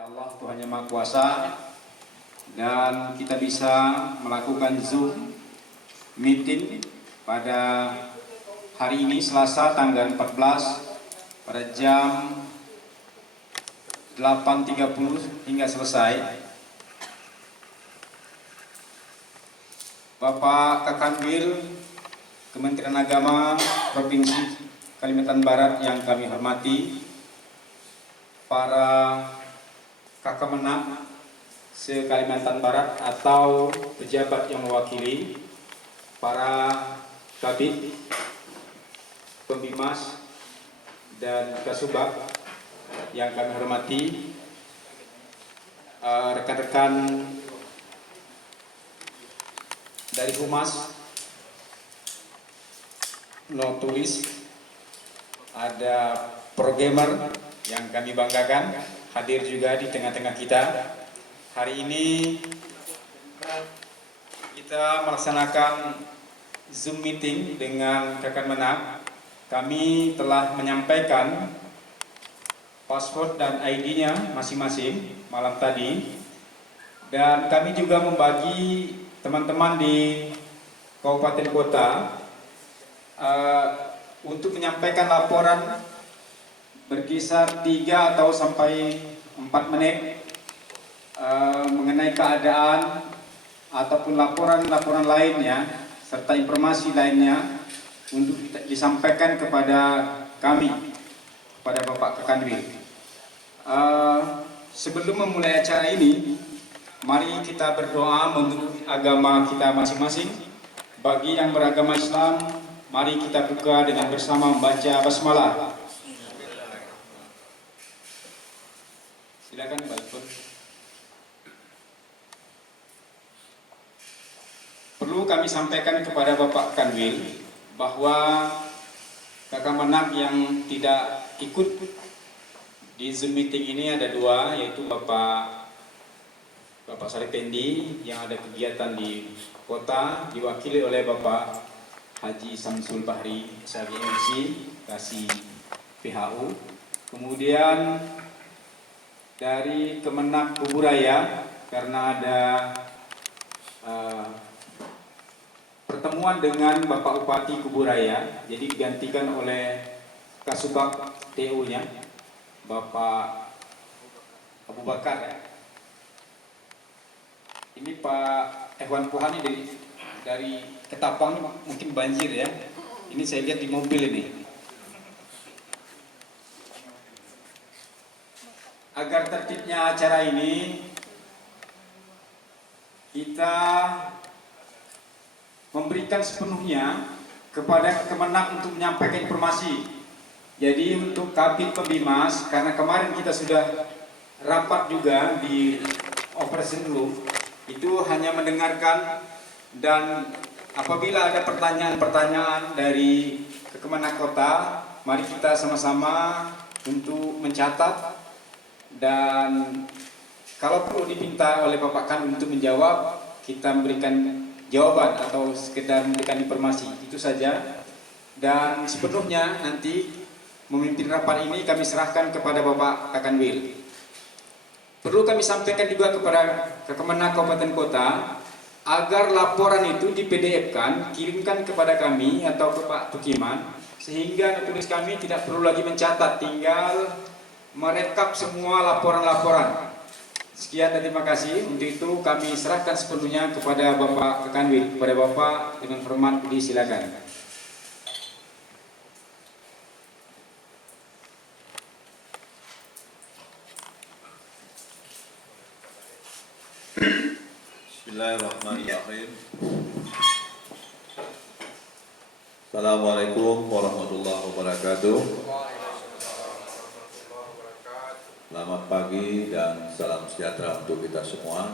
kepada Allah Tuhan Yang Maha Kuasa, dan kita bisa melakukan Zoom meeting pada hari ini Selasa tanggal 14 pada jam 8.30 hingga selesai. Bapak Kakanwil Kementerian Agama Provinsi Kalimantan Barat yang kami hormati, para Kakamenak se-Kalimantan Barat atau pejabat yang mewakili, para kabid, pembimas, dan kasubag yang kami hormati, rekan-rekan dari Humas, Notulis, ada programmer yang kami banggakan hadir juga di tengah-tengah kita. Hari ini kita melaksanakan Zoom meeting dengan Kakamenak. Kami telah menyampaikan password dan ID-nya masing-masing malam tadi, dan kami juga membagi teman-teman di kabupaten kota untuk menyampaikan laporan berkisar 3 atau sampai 4 menit mengenai keadaan ataupun laporan-laporan lainnya serta informasi lainnya untuk disampaikan kepada kami, kepada Bapak Kakanwil. Sebelum memulai acara ini, mari kita berdoa menurut agama kita masing-masing. Bagi yang beragama Islam, mari kita buka dengan bersama membaca basmalah. Silakan Pak Ibu. Perlu kami sampaikan kepada Bapak Kanwil bahwa Kakamenak yang tidak ikut di Zoom meeting ini ada 2, yaitu Bapak Saripendi yang ada kegiatan di kota, diwakili oleh Bapak Haji Samsul Bahri sebagai MC Kasih PHU. Kemudian dari Kemenak Kuburaya, karena ada pertemuan dengan Bapak Bupati Kuburaya, jadi digantikan oleh Kasubag TU-nya, Bapak Abu Bakar. Ini Pak Ikhwan Puhani dari Ketapang, mungkin banjir ya. Ini saya lihat di mobil ini. Agar tertibnya acara ini, kita memberikan sepenuhnya kepada Kemenak untuk menyampaikan informasi. Jadi untuk Kabid Pembimas, karena kemarin kita sudah rapat juga di operation room, itu hanya mendengarkan, dan apabila ada pertanyaan-pertanyaan dari Kemenak Kota, mari kita sama-sama untuk mencatat, dan kalau perlu diminta oleh Bapak Kan untuk menjawab, kita memberikan jawaban atau sekedar memberikan informasi, itu saja. Dan sepenuhnya nanti memimpin rapat ini kami serahkan kepada Bapak Kakanwil. Perlu kami sampaikan juga kepada Kemenak Kabupaten Kota agar laporan itu di PDF-kan, kirimkan kepada kami atau ke Pak Tukiman, sehingga tulis kami tidak perlu lagi mencatat, tinggal merekap semua laporan-laporan. Sekian dan terima kasih. Untuk itu kami serahkan sepenuhnya kepada Bapak Kakanwil. Kepada Bapak dengan hormat disilakan. Bismillahirrahmanirrahim. Assalamualaikum warahmatullahi wabarakatuh. Selamat pagi dan salam sejahtera untuk kita semua.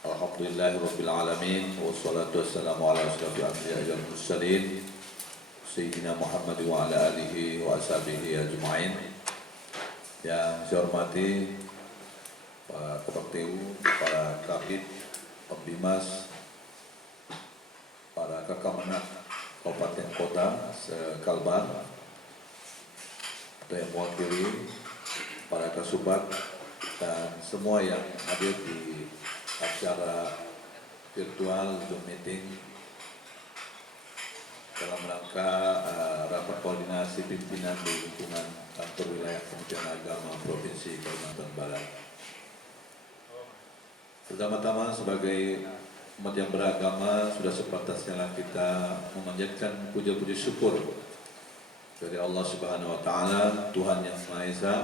Alhamdulillahirabbil alamin, wassalatu wassalamu ala asyrofil anbiya'i wal mursalin sayyidina Muhammad wa ala alihi wa ashabihi ajmain. Yang saya hormati para Ketua TU, para Kabid, Pembimas, para Kakamenak Kabupaten Kota se-Kalbar, atau yang mewakili para Kasubag dan semua yang hadir di acara virtual Zoom meeting dalam rangka rapat koordinasi pimpinan di lingkungan kantor wilayah Kementerian Agama Provinsi Kalimantan Barat. Pertama-tama sebagai umat yang beragama, sudah sepantasnya kita memanjatkan puja-puji syukur dari Allah Subhanahu wa Ta'ala, Tuhan yang Maha Esa.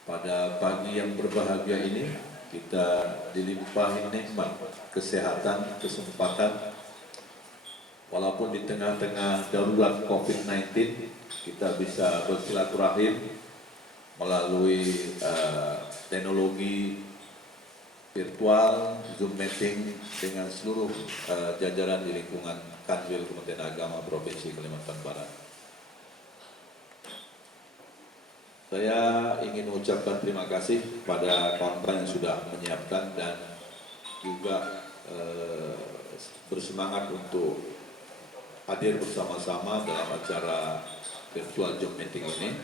Pada pagi yang berbahagia ini kita dilimpahi nikmat kesehatan, kesempatan. Walaupun di tengah-tengah darurat COVID-19 kita bisa bersilaturahim melalui teknologi virtual, Zoom meeting dengan seluruh jajaran di lingkungan Kanwil Kementerian Agama Provinsi Kalimantan Barat. Saya ingin mengucapkan terima kasih pada kawan-kawan yang sudah menyiapkan dan juga bersemangat untuk hadir bersama-sama dalam acara virtual Zoom meeting ini.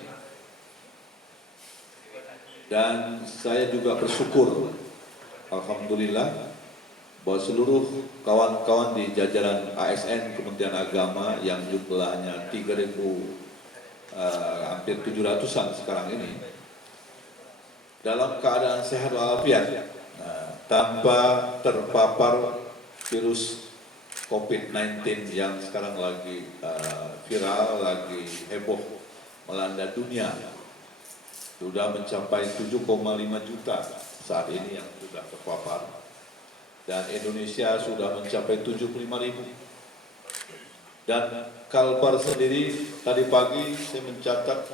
Dan saya juga bersyukur, alhamdulillah, bahwa seluruh kawan-kawan di jajaran ASN Kementerian Agama yang jumlahnya 3.000 hampir 700-an sekarang ini dalam keadaan sehat walafiat, tanpa terpapar virus COVID-19 yang sekarang lagi viral, lagi heboh melanda dunia. Sudah mencapai 7,5 juta saat ini yang sudah terpapar, dan Indonesia sudah mencapai 75.000. Dan Kalbar sendiri tadi pagi saya mencatat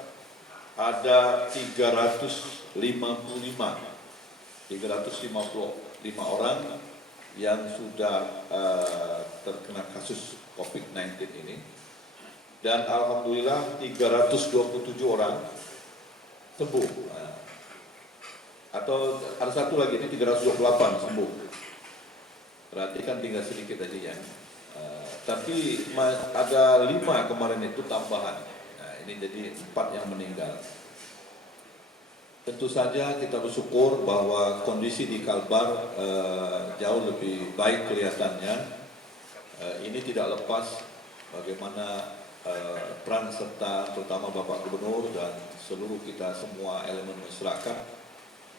ada 355 orang yang sudah terkena kasus COVID-19 ini, dan alhamdulillah 327 orang sembuh. Atau ada satu lagi ini 328 sembuh. Berarti kan tinggal sedikit aja ya. Tapi ada 5 kemarin itu tambahan. Nah, ini jadi 4 yang meninggal. Tentu saja kita bersyukur bahwa kondisi di Kalbar jauh lebih baik kelihatannya. Ini tidak lepas bagaimana peran serta terutama Bapak Gubernur dan seluruh kita semua elemen masyarakat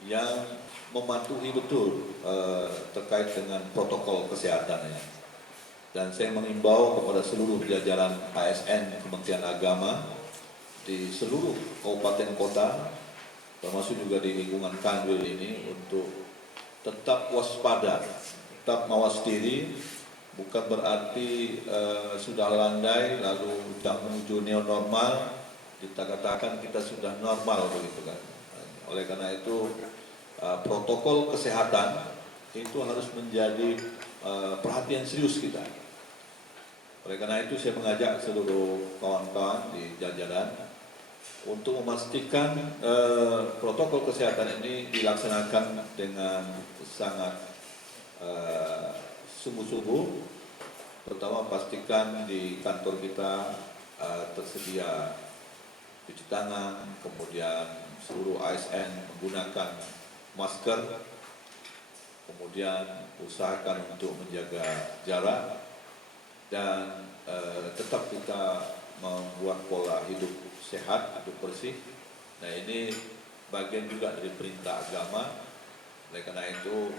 yang mematuhi betul terkait dengan protokol kesehatannya. Dan saya mengimbau kepada seluruh jajaran ASN Kementerian Agama di seluruh kabupaten kota, termasuk juga di lingkungan Kanwil ini, untuk tetap waspada, tetap mawas diri. Bukan berarti sudah landai lalu sudah menuju new normal, kita katakan kita sudah normal begitu kan. Oleh karena itu protokol kesehatan itu harus menjadi perhatian serius kita. Oleh karena itu saya mengajak seluruh kawan-kawan di jajaran untuk memastikan protokol kesehatan ini dilaksanakan dengan sangat sungguh-sungguh. Pertama, pastikan di kantor kita tersedia cuci tangan, kemudian seluruh ASN menggunakan masker, kemudian usahakan untuk menjaga jarak, dan tetap kita membuat pola hidup sehat, hidup bersih. Nah, ini bagian juga dari perintah agama. Oleh karena itu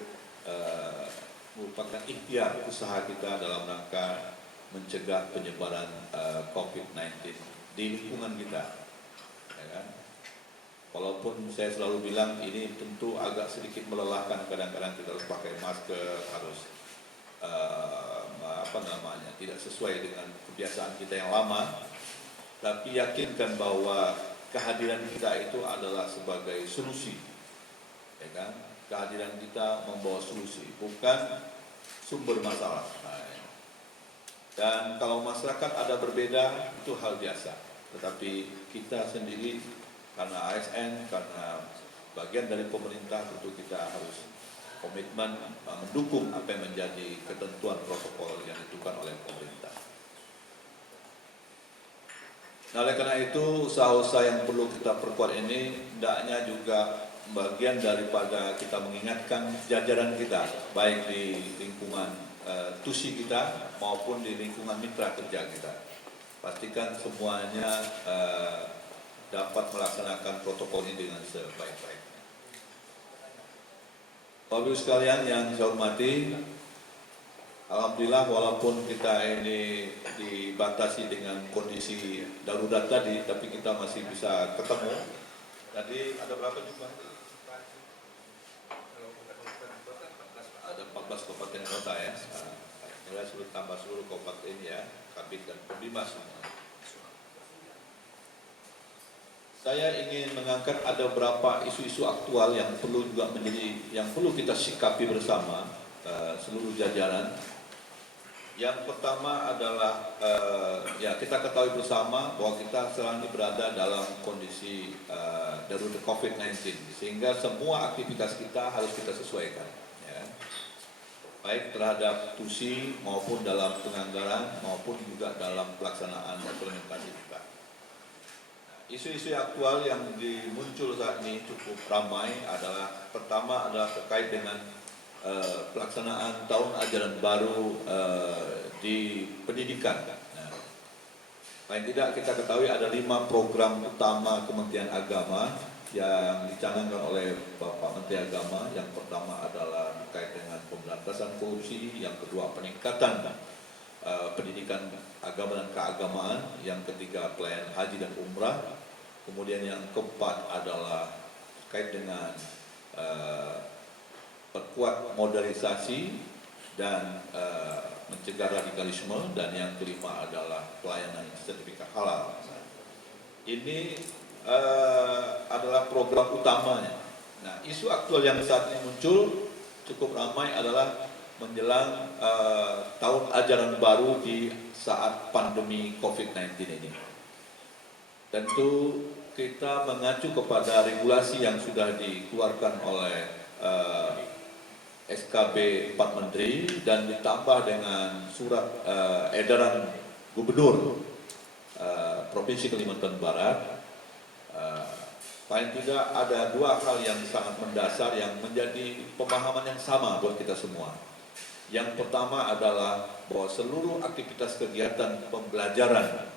merupakan ikhtiar usaha kita dalam rangka mencegah penyebaran COVID-19 di lingkungan kita. Ya kan? Walaupun saya selalu bilang ini tentu agak sedikit melelahkan, kadang-kadang kita harus pakai masker, harus tidak sesuai dengan kebiasaan kita yang lama, tapi yakinkan bahwa kehadiran kita itu adalah sebagai solusi, ya kan? Kehadiran kita membawa solusi, bukan sumber masalah. Dan kalau masyarakat ada berbeda, itu hal biasa. Tetapi kita sendiri, karena ASN, karena bagian dari pemerintah, tentu kita harus komitmen mendukung apa yang menjadi ketentuan protokol yang ditentukan oleh pemerintah. Nah, oleh karena itu usaha-usaha yang perlu kita perkuat ini hendaknya juga bagian daripada kita mengingatkan jajaran kita, baik di lingkungan TUSI kita maupun di lingkungan mitra kerja kita. Pastikan semuanya dapat melaksanakan protokol ini dengan sebaik-baiknya. Bapak Ibu sekalian yang saya hormati, alhamdulillah walaupun kita ini dibatasi dengan kondisi darurat tadi, tapi kita masih bisa ketemu. Tadi ada berapa jumlah? Ada 14 kabupaten kota ya. Mulai sudah tambah seluruh kabupaten ini ya, Kabid dan Pembimas semua. Saya ingin mengangkat ada beberapa isu-isu aktual yang perlu juga yang perlu kita sikapi bersama seluruh jajaran. Yang pertama adalah ya kita ketahui bersama bahwa kita sekarang ini berada dalam kondisi darurat COVID-19, sehingga semua aktivitas kita harus kita sesuaikan, ya. Baik terhadap TUSI maupun dalam penganggaran maupun juga dalam pelaksanaan implementasi kita. Isu-isu aktual yang muncul saat ini cukup ramai adalah pertama adalah terkait dengan pelaksanaan tahun ajaran baru di pendidikan. Nah, paling tidak kita ketahui ada 5 program utama Kementerian Agama yang dicanangkan oleh Bapak Menteri Agama. Yang pertama adalah terkait dengan pemberantasan korupsi, yang kedua peningkatan pendidikan agama dan keagamaan, yang ketiga pelayanan haji dan umrah, kemudian yang keempat adalah terkait dengan perkuat modernisasi dan mencegah radikalisme, dan yang kelima adalah pelayanan sertifikat halal. Ini adalah program utamanya. Nah, isu aktual yang saat ini muncul cukup ramai adalah menjelang tahun ajaran baru di saat pandemi COVID-19 ini. Tentu kita mengacu kepada regulasi yang sudah dikeluarkan oleh SKB 4 Menteri dan ditambah dengan surat edaran Gubernur Provinsi Kalimantan Barat. Paling tidak ada 2 hal yang sangat mendasar yang menjadi pemahaman yang sama buat kita semua. Yang pertama adalah bahwa seluruh aktivitas kegiatan pembelajaran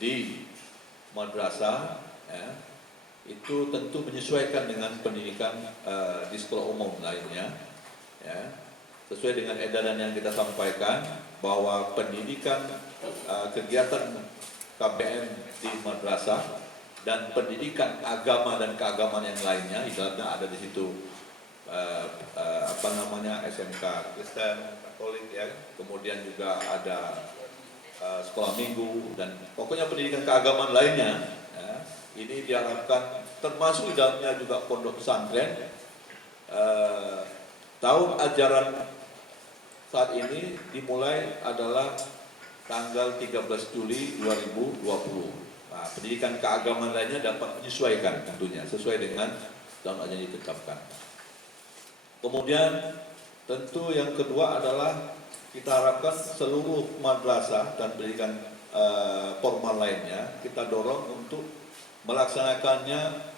di madrasah ya, itu tentu menyesuaikan dengan pendidikan di sekolah umum lainnya, ya, sesuai dengan edaran yang kita sampaikan bahwa pendidikan kegiatan KBM di madrasah dan pendidikan agama dan keagamaan yang lainnya, ibaratnya ada di situ SMK Kristen, Katolik ya, kemudian juga ada sekolah minggu dan pokoknya pendidikan keagamaan lainnya ya, ini diharapkan termasuk di dalamnya juga pondok pesantren. Tahun ajaran saat ini dimulai adalah tanggal 13 Juli 2020. Nah, pendidikan keagamaan lainnya dapat menyesuaikan tentunya sesuai dengan tahun ajaran yang ditetapkan. Kemudian tentu yang kedua adalah kita harapkan seluruh madrasah dan pendidikan formal lainnya kita dorong untuk melaksanakannya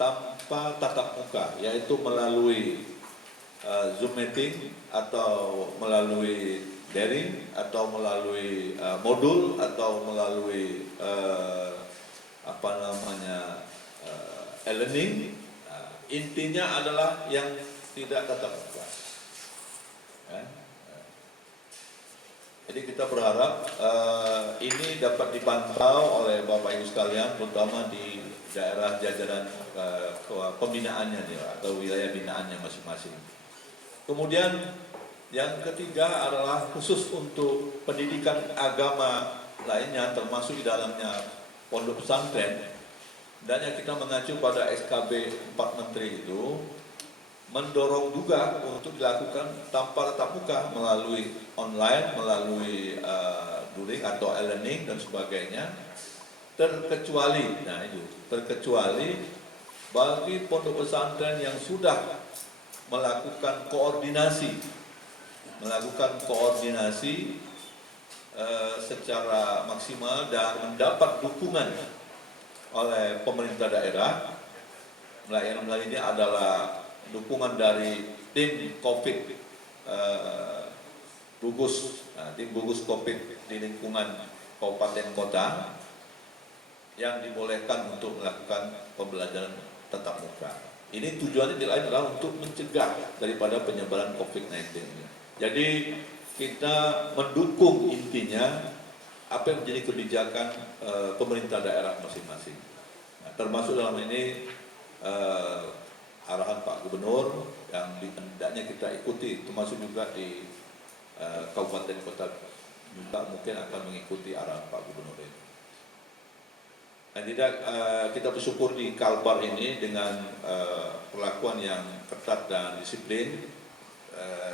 tanpa tatap muka, yaitu melalui Zoom meeting atau melalui daring atau melalui modul atau melalui e-learning. Intinya adalah yang tidak tatap muka. Ya. Jadi kita berharap ini dapat dipantau oleh Bapak Ibu sekalian, terutama di daerah jajaran pembinaannya atau wilayah binaannya masing-masing. Kemudian yang ketiga adalah khusus untuk pendidikan agama lainnya, termasuk di dalamnya pondok pesantren. Dan yang kita mengacu pada SKB 4 Menteri itu mendorong juga untuk dilakukan tanpa tatap muka melalui online, melalui daring atau e-learning dan sebagainya, terkecuali bagi pondok pesantren yang sudah melakukan koordinasi secara maksimal dan mendapat dukungan oleh pemerintah daerah, melayani ini adalah dukungan dari tim COVID gugus, tim gugus COVID di lingkungan kabupaten kota yang dibolehkan untuk melakukan pembelajaran tatap muka. Ini tujuannya adalah untuk mencegah daripada penyebaran COVID-19. Jadi kita mendukung intinya apa yang menjadi kebijakan pemerintah daerah masing-masing. Nah, termasuk dalam ini arahan Pak Gubernur yang hendaknya kita ikuti, termasuk juga di kabupaten kota juga mungkin akan mengikuti arahan Pak Gubernur ini. Dan tidak kita bersyukur di Kalbar ini dengan perlakuan yang ketat dan disiplin.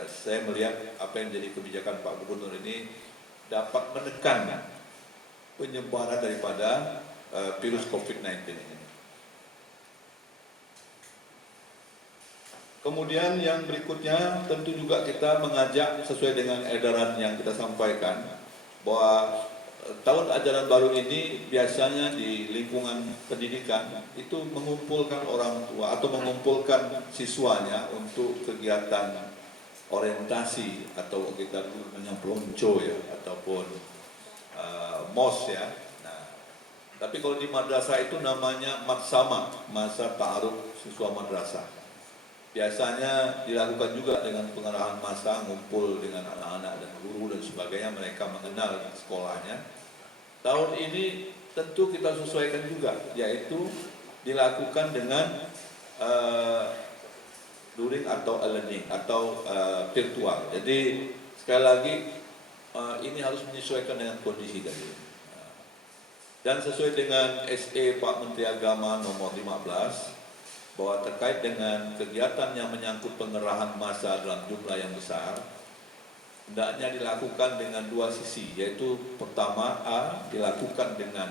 Saya melihat apa yang menjadi kebijakan Pak Gubernur ini dapat menekan penyebaran daripada virus COVID-19 ini. Kemudian yang berikutnya tentu juga kita mengajak sesuai dengan edaran yang kita sampaikan bahwa tahun ajaran baru ini biasanya di lingkungan pendidikan itu mengumpulkan orang tua atau mengumpulkan siswanya untuk kegiatan orientasi atau kita dulu namanya pelonco ya ataupun mos ya. Nah, tapi kalau di madrasah itu namanya matsama, masa ta'aruf siswa madrasah. Biasanya dilakukan juga dengan pengarahan massa, ngumpul dengan anak-anak dan guru dan sebagainya, mereka mengenal sekolahnya. Tahun ini tentu kita sesuaikan juga, yaitu dilakukan dengan luring atau e-learning atau virtual. Jadi sekali lagi ini harus menyesuaikan dengan kondisi tadi. Dan sesuai dengan SE Pak Menteri Agama nomor 15 bahwa terkait dengan kegiatan yang menyangkut pengerahan massa dalam jumlah yang besar, hendaknya dilakukan dengan dua sisi, yaitu pertama dilakukan dengan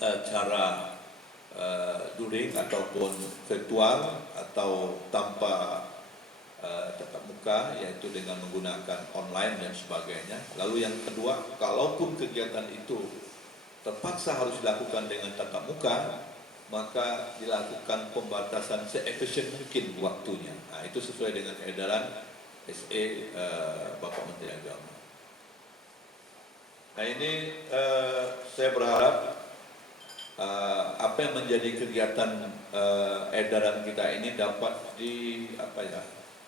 cara luring ataupun virtual atau tanpa tatap muka, yaitu dengan menggunakan online dan sebagainya. Lalu yang kedua, kalaupun kegiatan itu terpaksa harus dilakukan dengan tatap muka, maka dilakukan pembatasan se-efisien mungkin waktunya. Nah, itu sesuai dengan edaran SE Bapak Menteri Agama. Nah, ini saya berharap apa yang menjadi kegiatan edaran kita ini dapat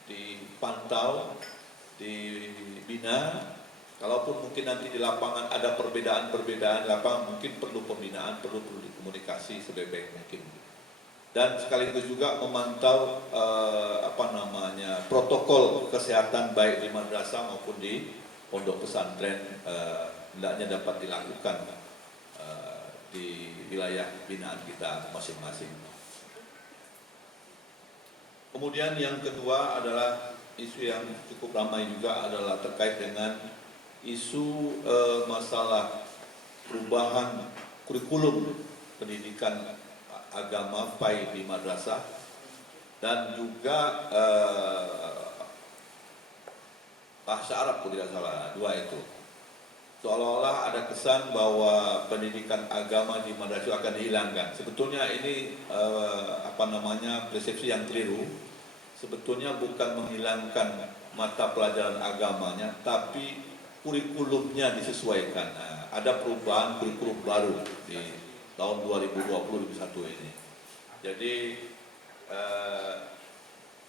dipantau, dibina. Kalaupun mungkin nanti di lapangan ada perbedaan-perbedaan lapangan, mungkin perlu pembinaan, perlu dikomunikasi sebaik mungkin. Dan sekaligus juga memantau protokol kesehatan baik di madrasah maupun di pondok pesantren hendaknya dapat dilakukan di wilayah binaan kita masing-masing. Kemudian yang kedua adalah isu yang cukup ramai juga adalah terkait dengan isu masalah perubahan kurikulum pendidikan agama PAI di madrasah dan juga bahasa Arab kalau tidak salah, dua itu. Seolah-olah ada kesan bahwa pendidikan agama di madrasah akan dihilangkan. Sebetulnya ini persepsi yang keliru. Sebetulnya bukan menghilangkan mata pelajaran agamanya, tapi kurikulumnya disesuaikan. Nah, ada perubahan kurikulum baru di tahun 2020-2021 ini. Jadi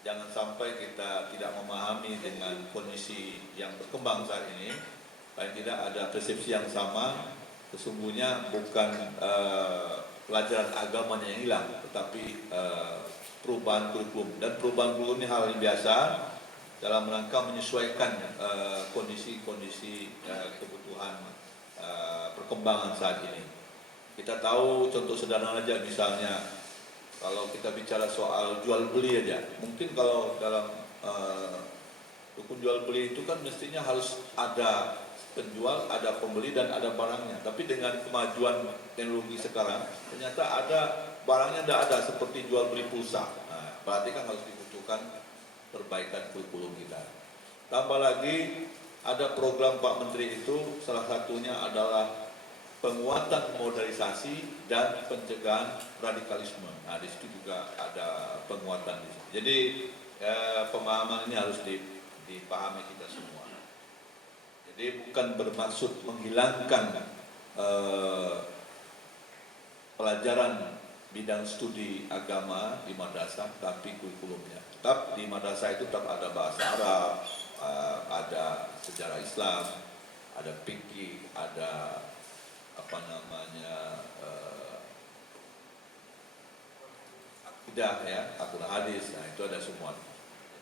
jangan sampai kita tidak memahami dengan kondisi yang berkembang saat ini. Paling tidak ada persepsi yang sama. Sesungguhnya bukan pelajaran agamanya yang hilang, tetapi perubahan kurikulum. Dan perubahan kurikulum ini hal yang biasa dalam rangka menyesuaikan kondisi-kondisi kebutuhan perkembangan saat ini. Kita tahu contoh sederhana aja, misalnya kalau kita bicara soal jual beli aja, mungkin kalau dalam rukun jual beli itu kan mestinya harus ada penjual, ada pembeli dan ada barangnya. Tapi dengan kemajuan teknologi sekarang, ternyata ada barangnya tidak ada, seperti jual beli pulsa. Nah, berarti kan harus dibutuhkan perbaikan kurikulum kita. Tambah lagi ada program Pak Menteri itu, salah satunya adalah penguatan modernisasi dan pencegahan radikalisme. Nah, di situ juga ada penguatan di situ. Jadi pemahaman ini harus dipahami kita semua. Jadi bukan bermaksud menghilangkan pelajaran bidang studi agama di madrasah, tapi kurikulumnya tetap di madrasah itu tetap ada bahasa Arab, ada sejarah Islam, ada fikih, ada apa namanya akidah ya, akidah hadis. Nah, itu ada semua.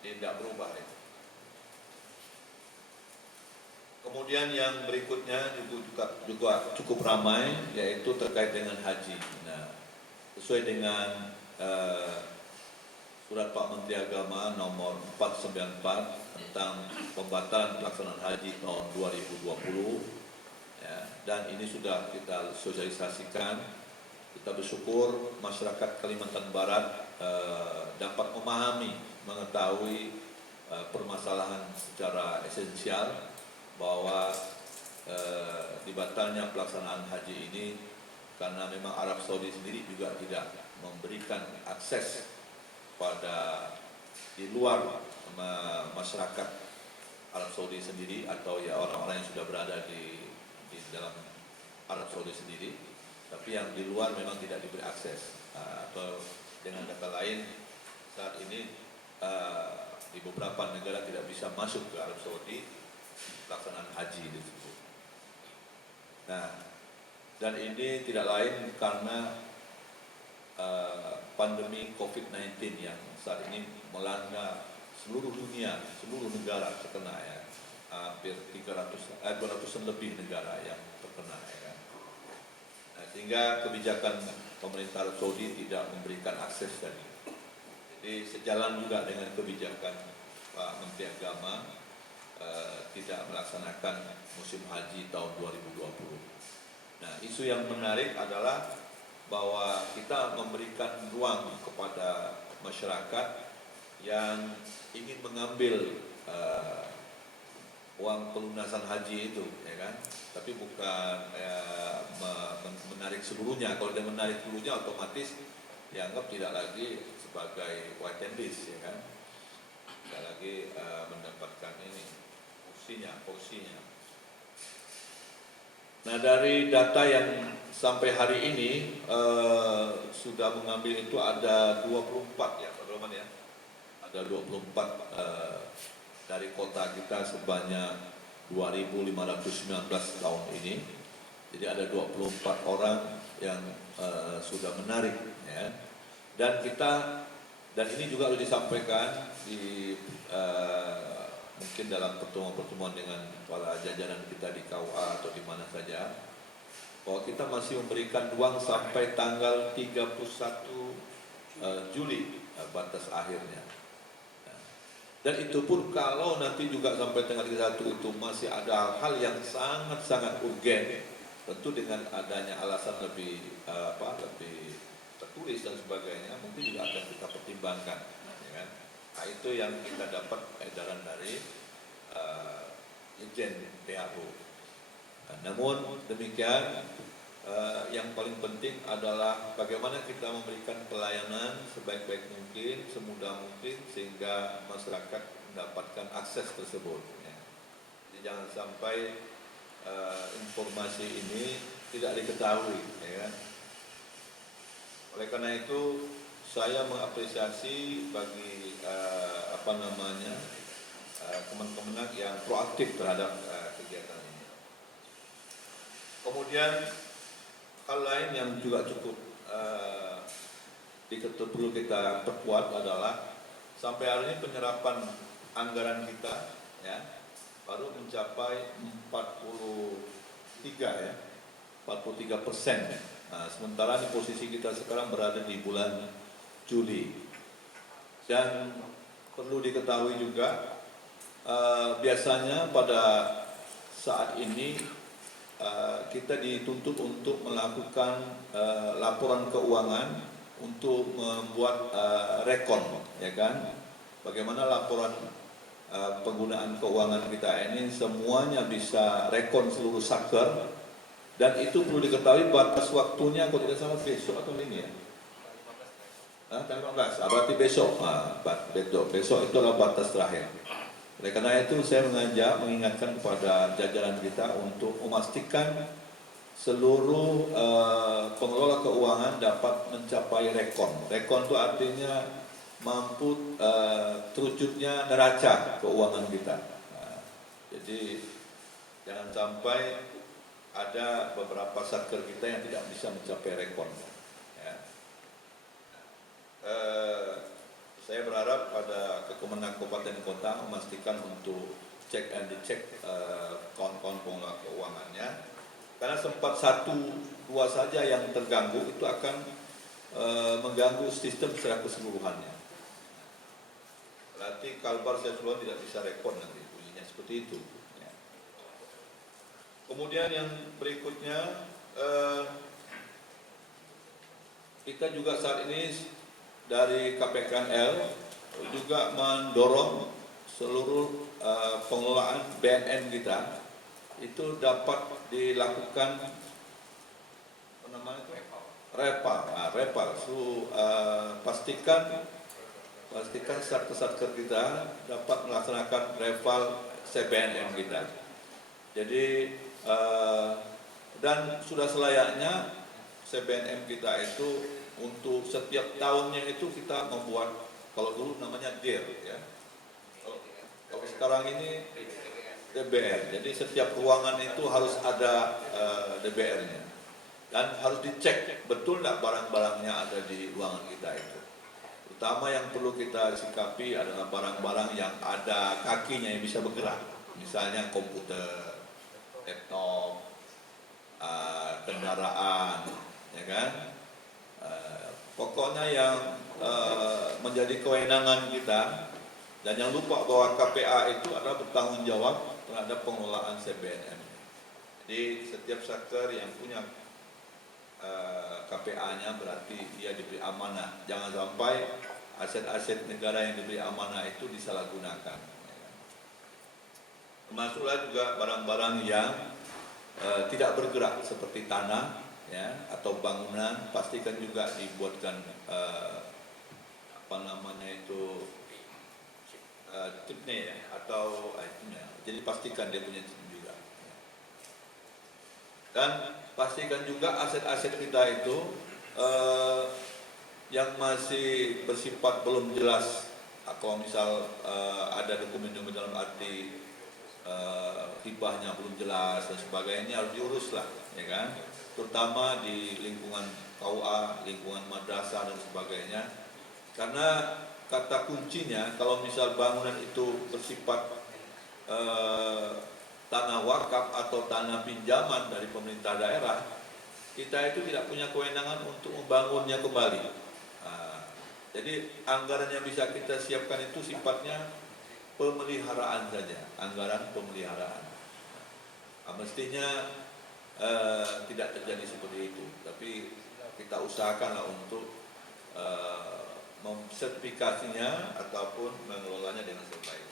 Jadi tidak berubah itu. Kemudian yang berikutnya juga cukup ramai, yaitu terkait dengan haji. Nah, sesuai dengan Surat Pak Menteri Agama nomor 494 tentang pembatalan pelaksanaan haji tahun 2020, ya, dan ini sudah kita sosialisasikan. Kita bersyukur masyarakat Kalimantan Barat dapat memahami, mengetahui permasalahan secara esensial bahwa dibatalnya pelaksanaan haji ini karena memang Arab Saudi sendiri juga tidak memberikan akses pada di luar masyarakat Arab Saudi sendiri atau ya orang-orang yang sudah berada di dalam Arab Saudi sendiri, tapi yang di luar memang tidak diberi akses, atau dengan kata lain saat ini di beberapa negara tidak bisa masuk ke Arab Saudi pelaksanaan haji disebut. Nah, dan ini tidak lain karena pandemi COVID-19 yang saat ini melanda seluruh dunia, seluruh negara terkena ya. Hampir 200-an lebih negara yang terkena ya kan. Nah, sehingga kebijakan pemerintah Arab Saudi tidak memberikan akses tadi. Jadi sejalan juga dengan kebijakan Pak Menteri Agama tidak melaksanakan musim haji tahun 2020. Nah, isu yang menarik adalah bahwa kita memberikan ruang kepada masyarakat yang ingin mengambil uang pelunasan haji itu, ya kan? Tapi bukan menarik seluruhnya. Kalau dia menarik seluruhnya, otomatis dianggap tidak lagi sebagai white and list, ya kan? Tidak lagi mendapatkan ini porsinya. Nah, dari data yang sampai hari ini sudah mengambil itu ada 24 ya Pak Roman ya. Ada 24 dari kota kita sebanyak 2.519 tahun ini. Jadi ada 24 orang yang sudah menarik ya. Dan ini juga harus disampaikan di mungkin dalam pertemuan-pertemuan dengan para jajaran kita di KUA atau di mana saja, bahwa kita masih memberikan uang sampai tanggal 31 Juli batas akhirnya. Dan itu pun kalau nanti juga sampai tanggal 31 itu masih ada hal yang sangat-sangat urgen, tentu dengan adanya alasan lebih lebih tertulis dan sebagainya, mungkin juga akan kita pertimbangkan. Ya kan? Nah, itu yang kita dapat edaran dari Irjen WHO. Nah, namun demikian, yang paling penting adalah bagaimana kita memberikan pelayanan sebaik-baik mungkin, semudah mungkin, sehingga masyarakat mendapatkan akses tersebut. Ya. Jadi jangan sampai informasi ini tidak diketahui. Ya kan? Oleh karena itu, saya mengapresiasi bagi Kemenag yang proaktif terhadap kegiatan ini. Kemudian hal lain yang juga cukup perlu kita perkuat adalah sampai hari ini penyerapan anggaran kita ya baru mencapai 43%. Nah, sementara di posisi kita sekarang berada di bulan Juli. Dan perlu diketahui juga biasanya pada saat ini kita dituntut untuk melakukan laporan keuangan untuk membuat rekon, ya kan? Bagaimana laporan penggunaan keuangan kita ini semuanya bisa rekon seluruh saker Dan itu perlu diketahui batas waktunya kalau tidak salah besok atau ini ya. Tanggal 15, berarti besok. Besok itu adalah batas terakhir. Oleh karena itu saya mengingatkan kepada jajaran kita untuk memastikan seluruh pengelola keuangan dapat mencapai rekon. Rekon itu artinya mampu terwujudnya neraca keuangan kita. Jadi jangan sampai ada beberapa satker kita yang tidak bisa mencapai rekon. Ya. Saya berharap pada Kemenang Kabupaten Kota memastikan untuk cek and dicek kawan-kawan pengelola keuangannya, karena sempat 1-2 saja yang terganggu itu akan mengganggu sistem secara keseluruhannya. Berarti kalbar saya tidak bisa rekon nanti bunyinya seperti itu. Ya. Kemudian yang berikutnya kita juga saat ini dari KPKNL juga mendorong seluruh pengelolaan BNN kita itu dapat dilakukan apa namanya itu? Repal. Pastikan satker kita dapat melaksanakan repal CBNM kita. Jadi dan sudah selayaknya CBNM kita itu untuk setiap tahunnya itu kita membuat, kalau dulu namanya DIR ya. Kalau sekarang ini DBR. Jadi setiap ruangan itu harus ada DBR-nya. Dan harus dicek betul tidak barang-barangnya ada di ruangan kita itu. Terutama yang perlu kita sikapi adalah barang-barang yang ada kakinya yang bisa bergerak. Misalnya komputer, laptop, kendaraan, ya kan? Pokoknya yang menjadi kewenangan kita, dan jangan lupa bahwa KPA itu adalah bertanggung jawab terhadap pengelolaan CBNM. Jadi setiap sektor yang punya KPA-nya berarti dia diberi amanah. Jangan sampai aset-aset negara yang diberi amanah itu disalahgunakan. Termasuklah juga barang-barang yang tidak bergerak seperti tanah, ya, atau bangunan, pastikan juga dibuatkan apa namanya itu tipnya ya, atau itunya. Jadi pastikan dia punya tip juga. Dan pastikan juga aset-aset kita itu yang masih bersifat belum jelas, kalau misal ada dokumen-dokumen dalam arti hibahnya belum jelas dan sebagainya, harus diurus lah, ya kan? Terutama di lingkungan KUA, lingkungan madrasah dan sebagainya. Karena kata kuncinya, kalau misal bangunan itu bersifat tanah wakaf atau tanah pinjaman dari pemerintah daerah, kita itu tidak punya kewenangan untuk membangunnya kembali. Jadi anggaran yang bisa kita siapkan itu sifatnya pemeliharaan saja, anggaran pemeliharaan. Mestinya tidak terjadi seperti itu, tapi kita usahakanlah untuk sertifikasinya ataupun mengelolanya dengan sebaik.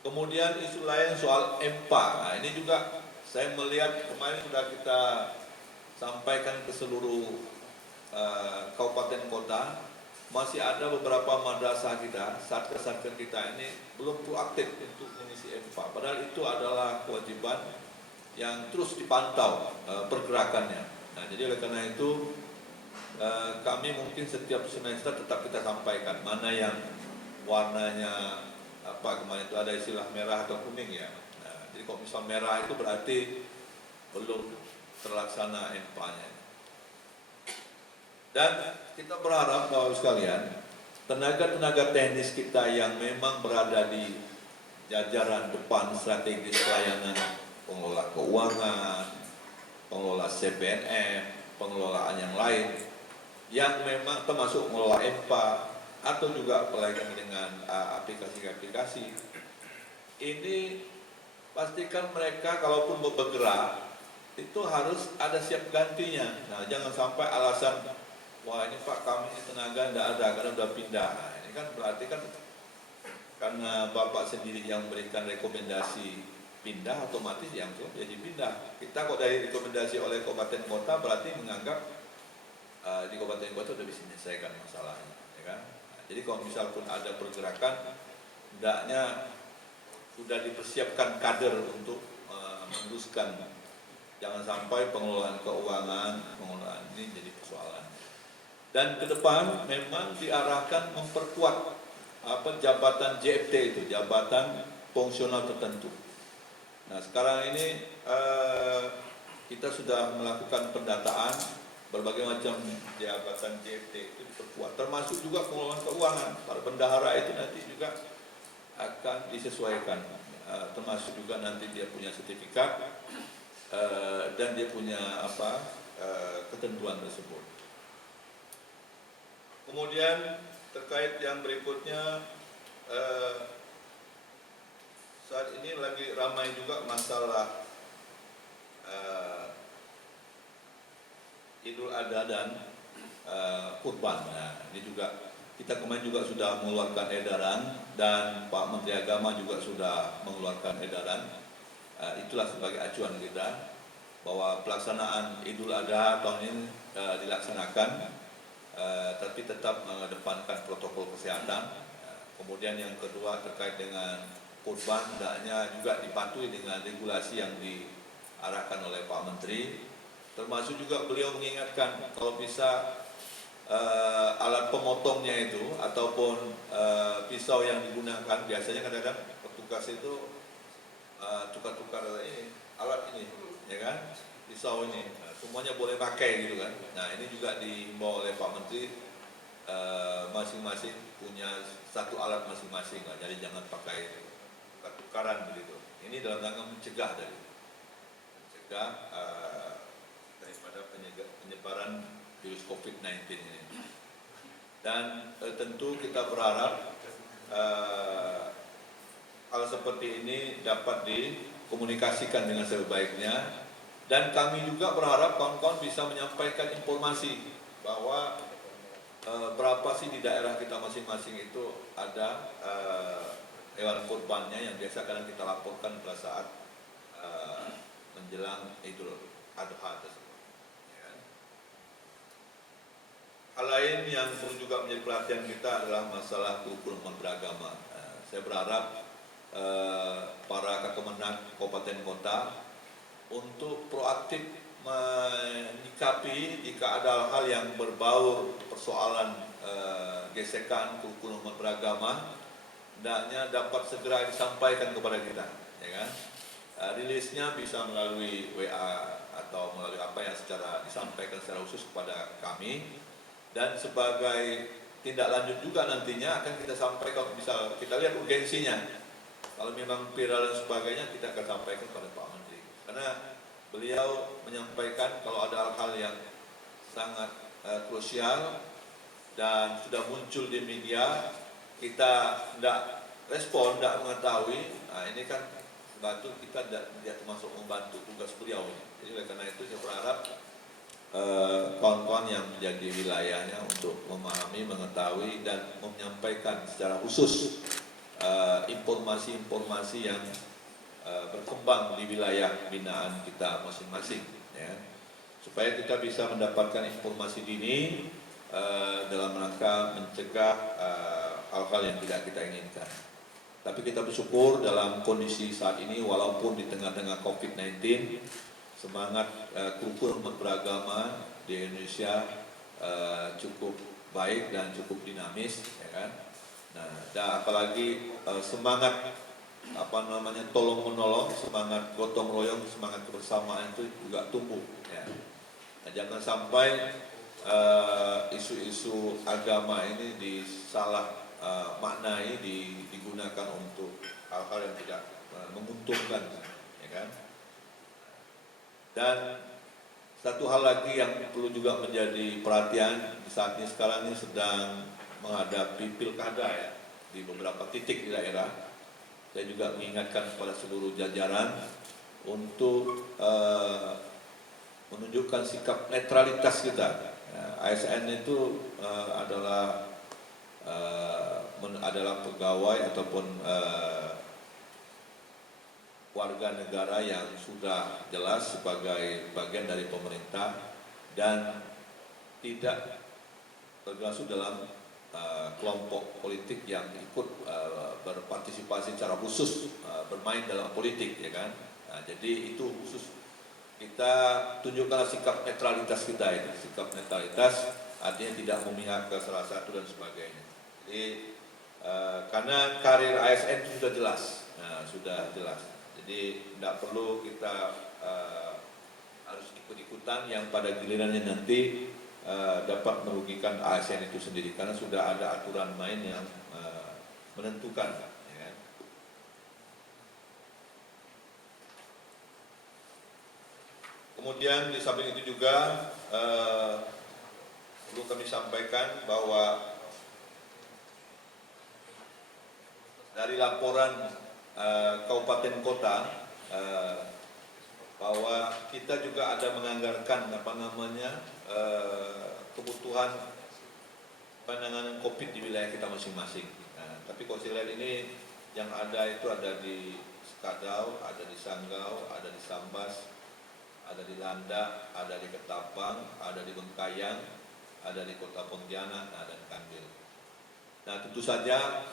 Kemudian isu lain soal EMPA. Nah, ini juga saya melihat kemarin sudah kita sampaikan ke seluruh kabupaten kota, masih ada beberapa madrasah kita, satker-satker kita ini belum proaktif untuk mengisi EMPA. Padahal itu adalah kewajiban yang terus dipantau pergerakannya. Nah, jadi oleh karena itu kami mungkin setiap semester tetap kita sampaikan mana yang warnanya apa, kemarin itu ada istilah merah atau kuning ya. Nah, jadi kalau misal merah itu berarti belum terlaksana EMPA-nya. Dan kita berharap Bapak sekalian, tenaga-tenaga teknis kita yang memang berada di jajaran depan strategis pelayanan pengelola keuangan, pengelola CBNM, pengelolaan yang lain, yang memang termasuk mengelola EMPA atau juga pelayanan dengan aplikasi-aplikasi, ini pastikan mereka kalaupun bergerak itu harus ada siap gantinya. Nah, jangan sampai alasan, wah ini Pak kami tenaga tidak ada karena sudah pindah. Nah, ini kan berarti kan karena Bapak sendiri yang memberikan rekomendasi pindah, otomatis yang jadi pindah. Kita kok dari rekomendasi oleh kabupaten kota berarti menganggap di kabupaten kota sudah bisa menyelesaikan masalahnya, ya kan? Nah, jadi kalau misal pun ada pergerakan, hendaknya sudah dipersiapkan kader untuk meneruskan. Jangan sampai pengelolaan keuangan, pengelolaan ini jadi persoalan. Dan ke depan memang diarahkan memperkuat jabatan JFT itu, jabatan fungsional tertentu. Nah sekarang ini kita sudah melakukan pendataan berbagai macam jabatan JFT itu diperkuat, termasuk juga pengelolaan keuangan. Para bendahara itu nanti juga akan disesuaikan, termasuk juga nanti dia punya sertifikat dan dia punya ketentuan tersebut. Kemudian terkait yang berikutnya, saat ini lagi ramai juga masalah Idul Adha dan Kurban. Nah, ini juga kita kemarin juga sudah mengeluarkan edaran dan Pak Menteri Agama juga sudah mengeluarkan edaran. Itulah sebagai acuan kita bahwa pelaksanaan Idul Adha tahun ini dilaksanakan, tapi tetap mengedepankan protokol kesehatan. Kemudian yang kedua terkait dengan kurban, hendaknya juga dipatuhi dengan regulasi yang diarahkan oleh Pak Menteri. Termasuk juga beliau mengingatkan kalau bisa alat pemotongnya itu ataupun pisau yang digunakan, biasanya kadang-kadang petugas itu tukar-tukar alat ini, ya kan, pisau ini, semuanya boleh pakai gitu kan. Nah ini juga dihimbau oleh Pak Menteri, masing-masing punya satu alat masing-masing, jadi jangan pakai tukar-tukaran begitu. Ini dalam rangka mencegah daripada penyebaran virus COVID-19 ini. Dan tentu kita berharap hal seperti ini dapat dikomunikasikan dengan sebaiknya, dan kami juga berharap kawan-kawan bisa menyampaikan informasi bahwa berapa sih di daerah kita masing-masing itu ada hewan kurbannya yang biasa kadang kita laporkan pada saat menjelang Idul Adha tersebut. Hal lain yang perlu juga menjadi perhatian kita adalah masalah kerukunan beragama. Saya berharap para Kemenag Kabupaten Kota untuk proaktif menyikapi jika ada hal yang berbau persoalan gesekan kerukunan beragama, hendaknya dapat segera disampaikan kepada kita, ya kan? Rilisnya bisa melalui WA atau melalui apa yang disampaikan secara khusus kepada kami. Dan sebagai tindak lanjut juga nantinya akan kita sampaikan, bisa kita lihat urgensinya. Kalau memang viral dan sebagainya, kita akan sampaikan kepada Pak Menteri. Karena beliau menyampaikan kalau ada hal-hal yang sangat krusial dan sudah muncul di media, kita tidak respon, tidak mengetahui. Nah ini kan sebatu kita tidak termasuk membantu tugas beliau ini. Jadi oleh karena itu saya berharap kawan-kawan yang menjadi wilayahnya untuk memahami, mengetahui dan menyampaikan secara khusus informasi-informasi yang berkembang di wilayah binaan kita masing-masing, ya, supaya kita bisa mendapatkan informasi dini dalam rangka mencegah hal-hal yang tidak kita inginkan. Tapi kita bersyukur dalam kondisi saat ini, walaupun di tengah-tengah COVID-19, semangat kerukunan umat beragama di Indonesia cukup baik dan cukup dinamis, ya kan? Nah, dan apalagi semangat tolong menolong, semangat gotong royong, semangat kebersamaan itu juga tumbuh, ya. Nah, jangan sampai isu-isu agama ini disalah maknai, digunakan untuk hal-hal yang tidak menguntungkan, ya kan? Dan satu hal lagi yang perlu juga menjadi perhatian, saat ini sekarang ini sedang menghadapi pilkada, ya, di beberapa titik di daerah. Saya juga mengingatkan kepada seluruh jajaran untuk menunjukkan sikap netralitas kita. ASN itu adalah pegawai ataupun warga negara yang sudah jelas sebagai bagian dari pemerintah dan tidak termasuk dalam kelompok politik yang ikut berpartisipasi secara khusus bermain dalam politik, ya kan. Nah, jadi itu khusus kita tunjukkan sikap netralitas kita ini. Sikap netralitas artinya tidak memihak ke salah satu dan sebagainya. Jadi karena karir ASN itu sudah jelas, sudah jelas. Jadi tidak perlu kita harus ikut-ikutan yang pada gilirannya nanti dapat merugikan ASN itu sendiri, karena sudah ada aturan main yang menentukan. Ya. Kemudian di samping itu juga perlu kami sampaikan bahwa dari laporan kabupaten kota bahwa kita juga ada menganggarkan kebutuhan penanganan COVID di wilayah kita masing-masing. Nah, tapi kalau saya lihat ini yang ada itu ada di Sekadau, ada di Sanggau, ada di Sambas, ada di Landak, ada di Ketapang, ada di Bengkayang, ada di Kota Pontianak, dan Kandil. Nah, tentu saja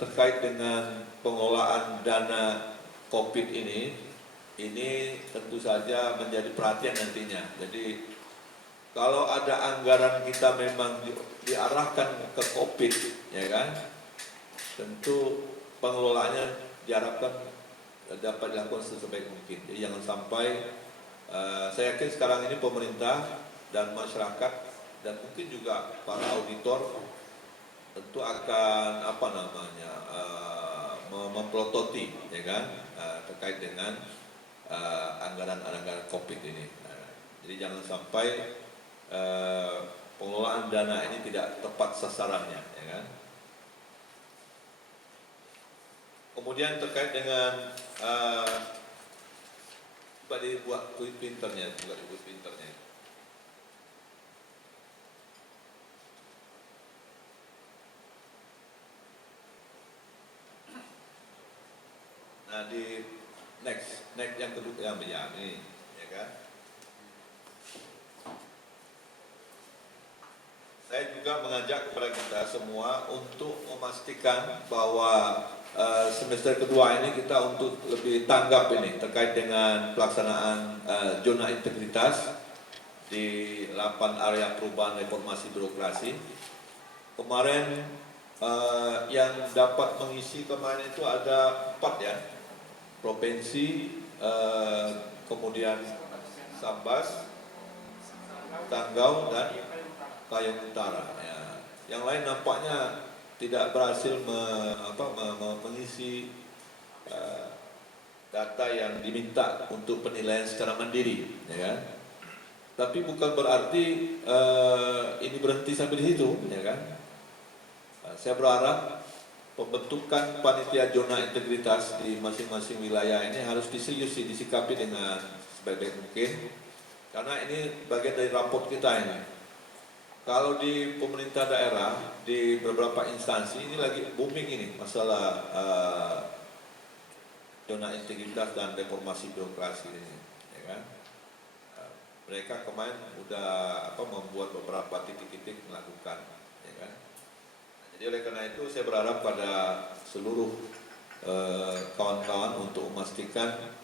terkait dengan pengelolaan dana COVID ini tentu saja menjadi perhatian nantinya. Jadi kalau ada anggaran kita memang diarahkan ke COVID, ya kan, tentu pengelolaannya diharapkan dapat dilakukan sebaik mungkin. Jadi jangan sampai saya yakin sekarang ini pemerintah dan masyarakat dan mungkin juga para auditor tentu akan mempelototi, ya kan, terkait dengan anggaran-anggaran COVID ini. Jadi jangan sampai pengelolaan dana ini tidak tepat sasarannya, ya kan. Kemudian terkait dengan coba dibuat pinternya. Nah, di next yang kedua yang ini, ya kan. Saya juga mengajak kepada kita semua untuk memastikan bahwa semester kedua ini kita untuk lebih tanggap ini terkait dengan pelaksanaan zona integritas di 8 area perubahan reformasi birokrasi. Kemarin yang dapat mengisi kemarin itu ada 4 ya, provinsi, kemudian Sambas, Sanggau, dan Kayong Utara. Ya. Yang lain nampaknya tidak berhasil mengisi data yang diminta untuk penilaian secara mandiri, ya kan? Tapi bukan berarti ini berhenti sampai di situ, ya kan? Saya berharap pembentukan panitia zona integritas di masing-masing wilayah ini harus disikapi dengan sebaik mungkin, karena ini bagian dari raport kita ini. Kalau di pemerintah daerah, di beberapa instansi ini lagi booming ini masalah zona integritas dan reformasi birokrasi ini, ya kan? Mereka kemarin sudah membuat beberapa titik-titik melakukan, ya kan? Jadi oleh karena itu saya berharap pada seluruh kawan-kawan untuk memastikan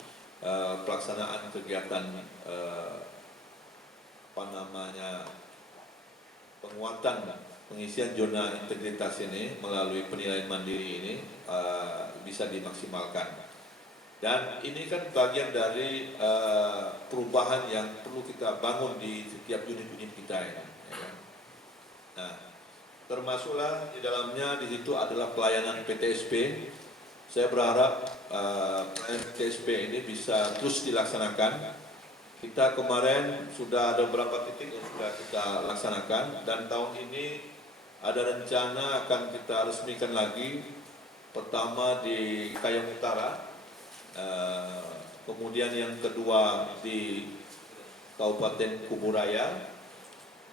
pelaksanaan kegiatan penguatan pengisian zona integritas ini melalui penilaian mandiri ini bisa dimaksimalkan. Dan ini kan bagian dari perubahan yang perlu kita bangun di setiap unit-unit kita ini. Ya kan? Nah, termasuklah di dalamnya di situ adalah pelayanan PTSP. Saya berharap pelayanan PTSP ini bisa terus dilaksanakan. Kita kemarin sudah ada beberapa titik yang sudah kita laksanakan, dan tahun ini ada rencana akan kita resmikan lagi. Pertama di Kayong Utara, kemudian yang kedua di Kabupaten Kuburaya,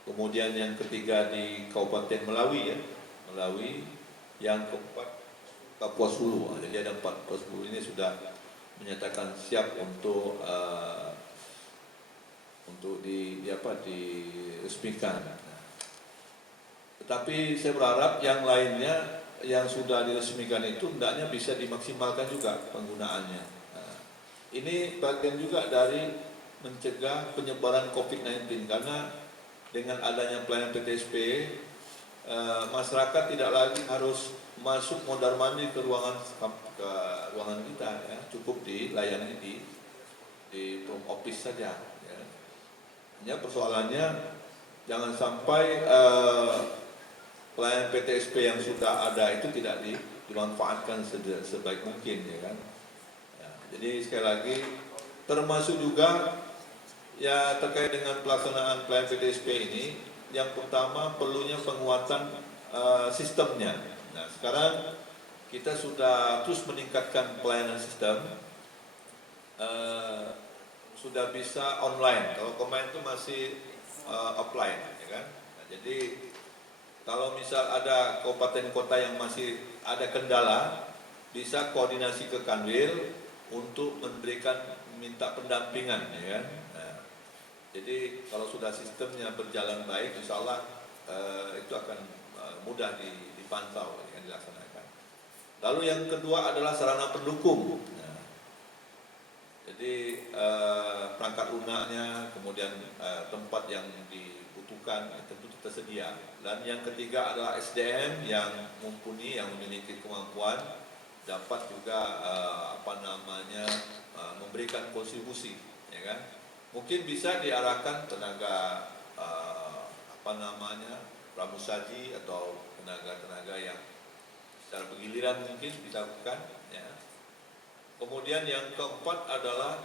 kemudian yang ketiga di Kabupaten Melawi, yang keempat Kapuas Hulu. Jadi ada 4 Kapuas Hulu ini sudah menyatakan siap untuk diresmikan. Tetapi saya berharap yang lainnya yang sudah diresmikan itu hendaknya bisa dimaksimalkan juga penggunaannya. Ini bagian juga dari mencegah penyebaran COVID-19 karena dengan adanya pelayanan PTSP, masyarakat tidak lagi harus masuk mondar-mandir ke ruangan kita, ya. Cukup dilayani di home office saja. Ya. Hanya persoalannya jangan sampai pelayanan PTSP yang sudah ada itu tidak dimanfaatkan sebaik mungkin, ya kan. Ya, jadi sekali lagi termasuk juga ya terkait dengan pelaksanaan pelayanan PTSP ini, yang pertama perlunya penguatan sistemnya. Nah, sekarang kita sudah terus meningkatkan pelayanan sistem, sudah bisa online. Kalau kemarin itu masih offline, ya kan. Nah, jadi kalau misal ada kabupaten kota yang masih ada kendala, bisa koordinasi ke Kanwil untuk minta pendampingan, ya kan. Nah, jadi kalau sudah sistemnya berjalan baik, insya Allah itu akan mudah dipantau, yang dilaksanakan. Lalu yang kedua adalah sarana pendukung. Nah, jadi perangkat lunaknya, kemudian tempat yang dibutuhkan tentu tersedia. Dan yang ketiga adalah SDM yang mumpuni, yang memiliki kemampuan, dapat juga memberikan kontribusi, ya kan. Mungkin bisa diarahkan tenaga pramusaji atau tenaga-tenaga yang secara bergiliran mungkin dilakukan, ya. Kemudian yang keempat adalah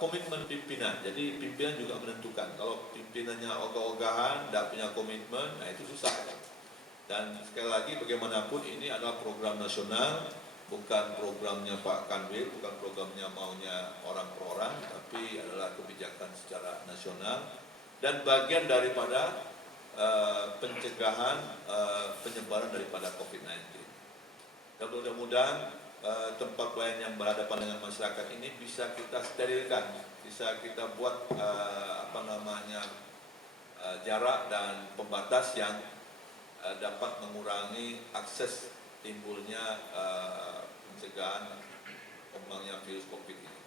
komitmen pimpinan. Jadi pimpinan juga menentukan. Kalau pimpinannya ogah-ogahan, tidak punya komitmen, nah itu susah. Dan sekali lagi bagaimanapun ini adalah program nasional, bukan programnya Pak Kanwil, bukan programnya maunya orang per orang, tapi adalah kebijakan secara nasional dan bagian daripada pencegahan penyebaran daripada COVID-19. Dan mudah-mudahan tempat pelayanan yang berhadapan dengan masyarakat ini bisa kita sterilkan, bisa kita buat jarak dan pembatas yang dapat mengurangi akses timbulnya pencegahan kembangnya virus COVID ini.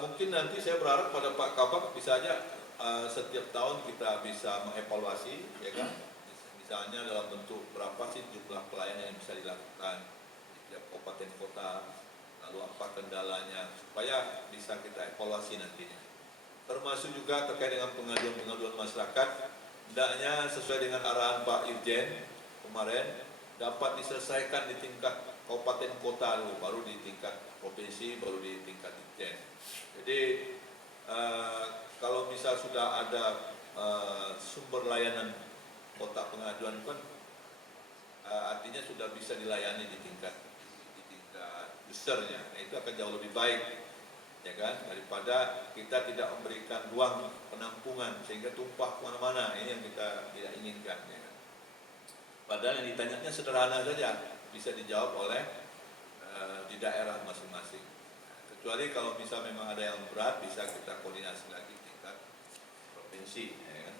Mungkin nanti saya berharap pada Pak Kabak bisa aja setiap tahun kita bisa mengevaluasi, ya kan? Misalnya dalam bentuk berapa sih jumlah pelayanan yang bisa dilakukan di tiap kabupaten kota, lalu apa kendalanya, supaya bisa kita evaluasi nantinya. Termasuk juga terkait dengan pengaduan-pengaduan masyarakat, hendaknya sesuai dengan arahan Pak Irjen kemarin, dapat diselesaikan di tingkat kabupaten kota dulu, baru di tingkat provinsi, baru di tingkat Irjen. Jadi kalau misal sudah ada sumber layanan kotak pengaduan kan artinya sudah bisa dilayani di tingkat usernya. Nah, itu akan jauh lebih baik, ya kan, daripada kita tidak memberikan ruang penampungan sehingga tumpah kemana-mana. Ini yang kita tidak inginkan, ya kan? Padahal yang ditanyanya sederhana saja, bisa dijawab oleh di daerah masing-masing. Kecuali kalau misal memang ada yang berat, bisa kita koordinasi lagi tingkat provinsi, ya kan?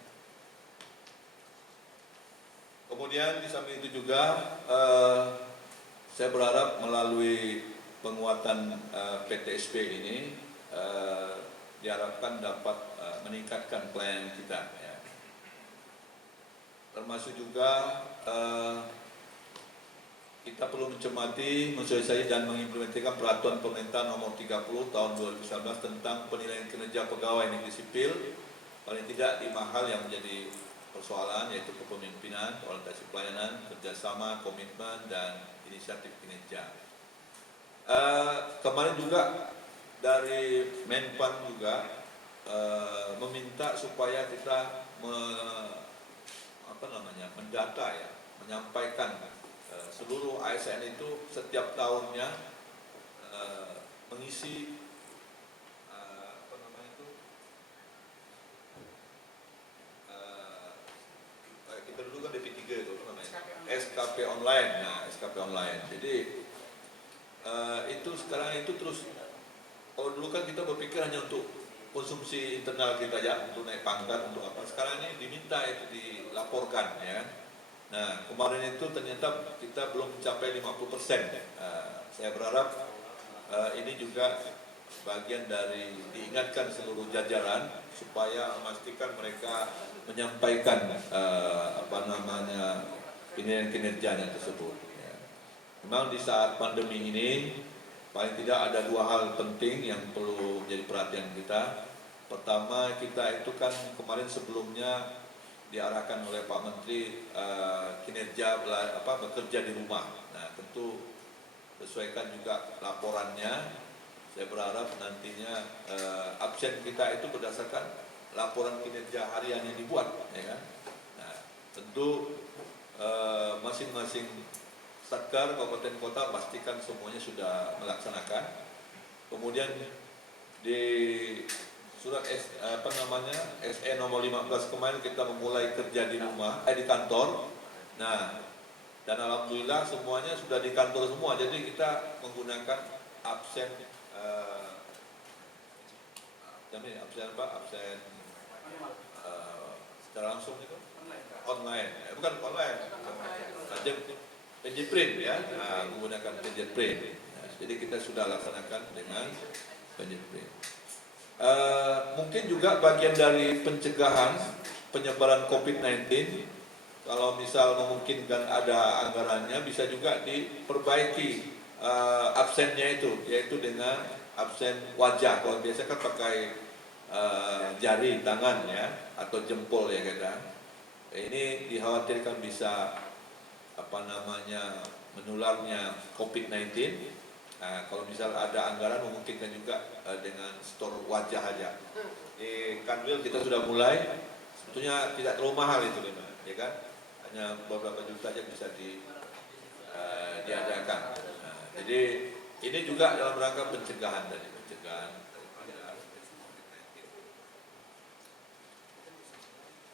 Kemudian di samping itu juga saya berharap melalui penguatan PTSP ini diharapkan dapat meningkatkan pelayanan kita, ya. Termasuk juga kita perlu mencermati, mensosialisasi dan mengimplementasikan peraturan pemerintah nomor 30 tahun 2019 tentang penilaian kinerja pegawai negeri sipil, paling tidak 5 hal yang menjadi persoalan, yaitu kepemimpinan, orientasi pelayanan, kerjasama, komitmen, dan inisiatif kinerja. Kemarin juga dari Menpan juga meminta supaya kita mendata, ya, menyampaikan seluruh ASN itu setiap tahunnya mengisi kita dulu kan DP3 itu SKP SKP online. Nah, SKP online. Jadi itu sekarang itu terus, kalau dulu kan kita berpikir hanya untuk konsumsi internal kita aja, untuk naik pangkat, untuk apa. Sekarang ini diminta itu dilaporkan, ya. Nah, kemarin itu ternyata kita belum mencapai 50%. Saya berharap ini juga bagian dari diingatkan seluruh jajaran supaya memastikan mereka menyampaikan kinerjanya tersebut. Ya. Memang di saat pandemi ini paling tidak ada dua hal penting yang perlu menjadi perhatian kita. Pertama, kita itu kan kemarin sebelumnya diarahkan oleh Pak Menteri kinerja bekerja di rumah. Nah, tentu sesuaikan juga laporannya. Saya berharap nantinya absen kita itu berdasarkan laporan kinerja harian yang dibuat, ya kan? Nah, tentu masing-masing Satker kabupaten kota pastikan semuanya sudah melaksanakan. Kemudian di surat SE nomor 15 kemarin kita memulai kerja di rumah, di kantor. Nah, dan alhamdulillah semuanya sudah di kantor semua. Jadi kita menggunakan absen secara langsung itu online, bukan online, penjeprit, ya, menggunakan penjeprit. Nah, jadi kita sudah laksanakan dengan penjeprit. Mungkin juga bagian dari pencegahan penyebaran COVID-19, kalau misal memungkinkan ada anggarannya, bisa juga diperbaiki absennya itu, yaitu dengan absen wajah. Kalau biasa kan pakai jari tangan, ya, atau jempol, ya kita. Ini dikhawatirkan bisa menularnya COVID-19. Nah, kalau misal ada anggaran memungkinkan juga dengan store wajah aja. Di Kanwil kita sudah mulai, sebetulnya tidak terlalu mahal itu, ya kan? Hanya beberapa juta aja bisa diadakan. Nah, jadi ini juga dalam rangka pencegahan dari pencegahan.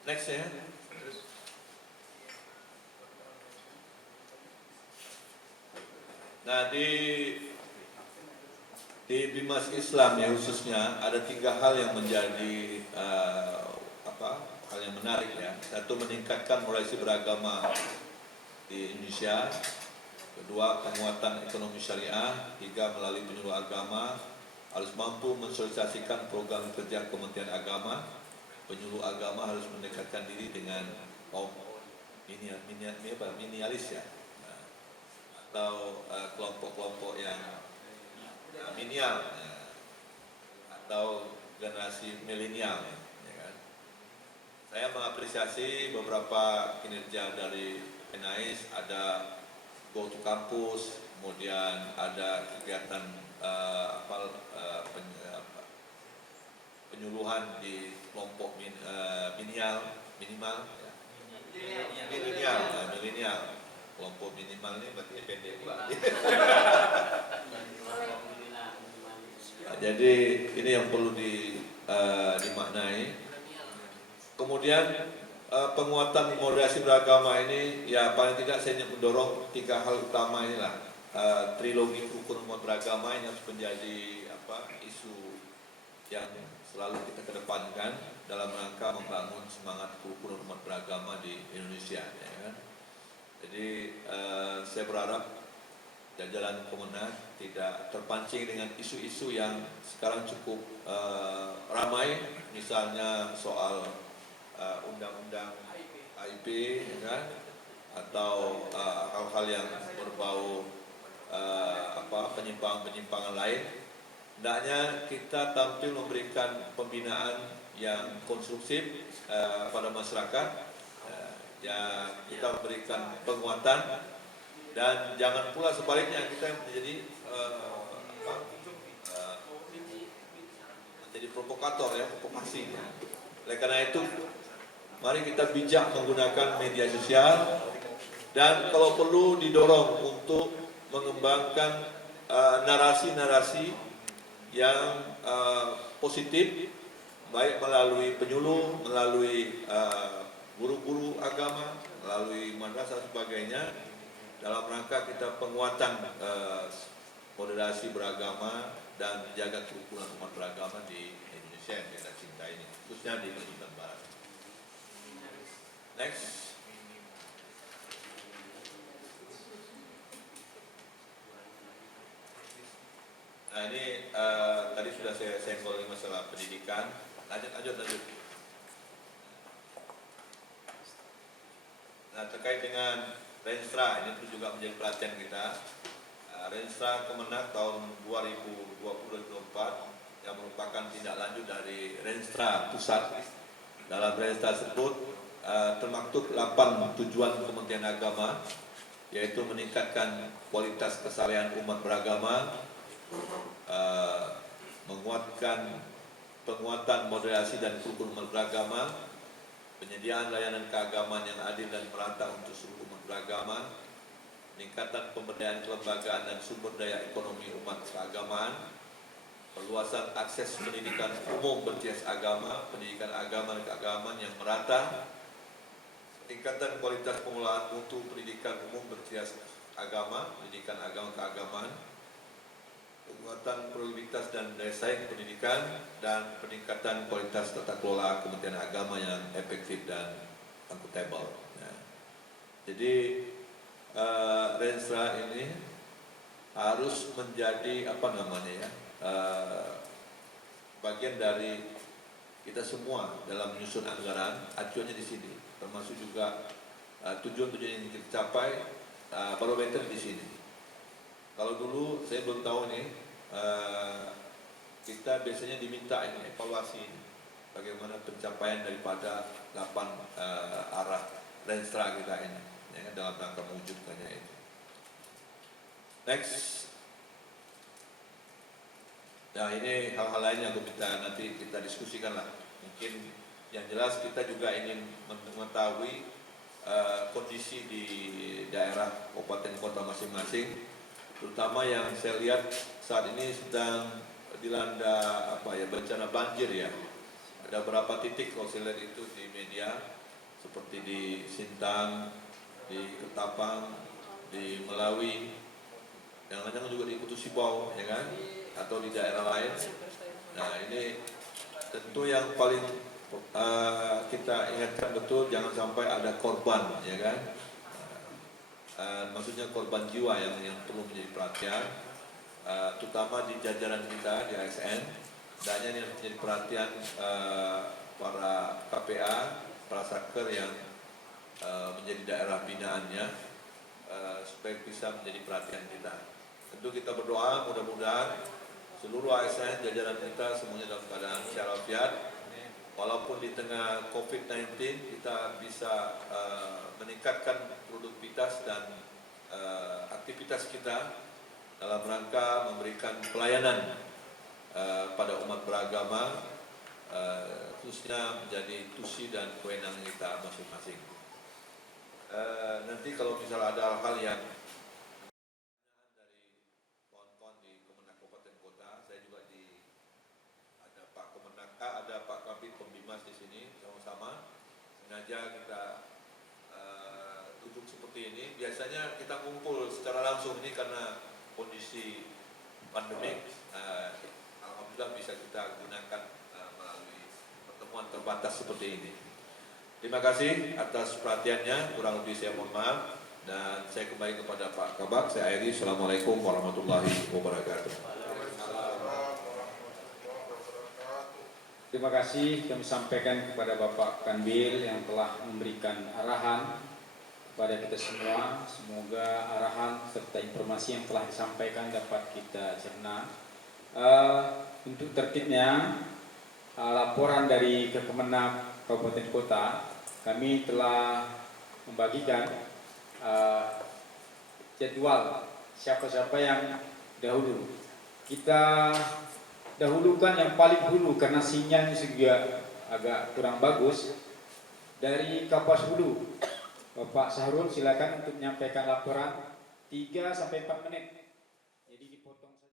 Next, ya. Nah, di Bimas Islam, ya, khususnya ada 3 hal yang menjadi hal yang menarik, ya. Satu, meningkatkan moralisasi beragama di Indonesia. Kedua, penguatan ekonomi syariah. 3, melalui penyuluh agama harus mampu mensosialisasikan program kerja Kementerian Agama. Penyuluh agama harus mendekatkan diri dengan kaum minialis, ya, atau kelompok-kelompok yang milenial, atau generasi milenial, ya kan? Saya mengapresiasi beberapa kinerja dari NAIS, ada Go to Campus, kemudian ada kegiatan penyuluhan di kelompok milenial, kelompok minimal ini berarti pendek pula. Jadi ini yang perlu dimaknai. Kemudian penguatan moderasi beragama ini, ya, paling tidak saya mendorong 3 hal utama inilah. Trilogi rukun umat beragama ini harus menjadi isu yang selalu kita kedepankan dalam rangka membangun semangat rukun umat beragama di Indonesia, ya kan? Jadi saya berharap jajaran Kemenag tidak terpancing dengan isu-isu yang sekarang cukup ramai, misalnya soal undang-undang IP, ya kan? Atau hal-hal yang berbau penyimpangan-penyimpangan lain. Hendaknya kita tampil memberikan pembinaan yang konstruktif pada masyarakat, ya, kita memberikan penguatan, dan jangan pula sebaliknya kita menjadi provokator, ya, provokasi. Oleh karena itu, mari kita bijak menggunakan media sosial, dan kalau perlu didorong untuk mengembangkan narasi-narasi yang positif, baik melalui penyuluh, melalui guru-guru agama, melalui madrasah sebagainya, dalam rangka kita penguatan moderasi beragama dan menjaga kerukunan umat beragama di Indonesia yang kita cintai ini, khususnya di Kalimantan Barat. Next. Nah ini tadi sudah saya senggol masalah pendidikan. Lanjut. Nah terkait dengan Renstra, ini juga menjadi perhatian kita. Renstra Kemenak tahun 2020-2024 yang merupakan tindak lanjut dari Renstra Pusat. Dalam Renstra tersebut termaktub 8 tujuan Kementerian Agama, yaitu meningkatkan kualitas kesalahan umat beragama, penguatan moderasi dan kerukunan beragama, penyediaan layanan keagamaan yang adil dan merata untuk seluruh umat beragama, peningkatan pemberdayaan kelembagaan dan sumber daya ekonomi umat keagamaan, perluasan akses pendidikan umum berbasis agama, pendidikan agama dan keagamaan yang merata, peningkatan kualitas pengelolaan mutu pendidikan umum berbasis agama, pendidikan agama keagamaan, penguatan produktivitas dan daya saing pendidikan, dan peningkatan kualitas tata kelola Kementerian Agama yang efektif dan akuntabel. Nah, jadi Renstra ini harus menjadi bagian dari kita semua dalam menyusun anggaran. Acuannya di sini, termasuk juga tujuan-tujuan yang kita capai, barometer di sini. Kalau dulu saya belum tahu nih, kita biasanya diminta ini evaluasi bagaimana pencapaian daripada 8 arah Renstra kita ini, ya, dalam rangka mewujudkannya itu. Next. Nah ini hal-hal lain yang nanti kita diskusikan lah. Mungkin yang jelas kita juga ingin mengetahui kondisi di daerah kabupaten kota masing-masing, terutama yang saya lihat saat ini sedang dilanda bencana banjir ya. Ada beberapa titik kalau saya lihat itu di media, seperti di Sintang, di Ketapang, di Melawi, jangan-jangan juga di Kutu Sibau, ya kan, atau di daerah lain. Nah ini tentu yang paling kita ingatkan betul, jangan sampai ada korban, ya kan. Maksudnya korban jiwa yang perlu menjadi perhatian, terutama di jajaran kita di ASN, dan yang menjadi perhatian para KPA, para Satker yang menjadi daerah binaannya, supaya bisa menjadi perhatian kita. Tentu kita berdoa mudah-mudahan seluruh ASN jajaran kita semuanya dalam keadaan sehat walafiat. Walaupun di tengah COVID-19 kita bisa meningkatkan produktivitas dan aktivitas kita dalam rangka memberikan pelayanan pada umat beragama, khususnya menjadi tusi dan kewenangan kita masing-masing. Nanti kalau misalnya ada hal-hal yang dari kawan-kawan di Kemenak Kabupaten Kota, saya juga ada Pak Kemenak, ada Pak Kabid Pembimas di sini sama-sama. Sengaja kita duduk seperti ini. Biasanya kita kumpul secara langsung ini karena kondisi pandemik. Alhamdulillah bisa kita gunakan melalui pertemuan terbatas seperti ini. Terima kasih atas perhatiannya. Kurang lebih saya mohon maaf, dan saya kembali kepada Pak Kabak. Saya akhiri. Assalamualaikum warahmatullahi wabarakatuh. Terima kasih kami sampaikan kepada Bapak Kanwil yang telah memberikan arahan kepada kita semua. Semoga arahan serta informasi yang telah disampaikan dapat kita cerna. Untuk tertibnya, laporan dari Kemenak Kabupaten Kota, kami telah membagikan jadwal siapa-siapa yang dahulu. Kita dahulukan yang paling dulu karena sinyalnya juga agak kurang bagus. Dari Kapas Hulu, Bapak Sahrul silakan untuk menyampaikan laporan 3 sampai 4 menit.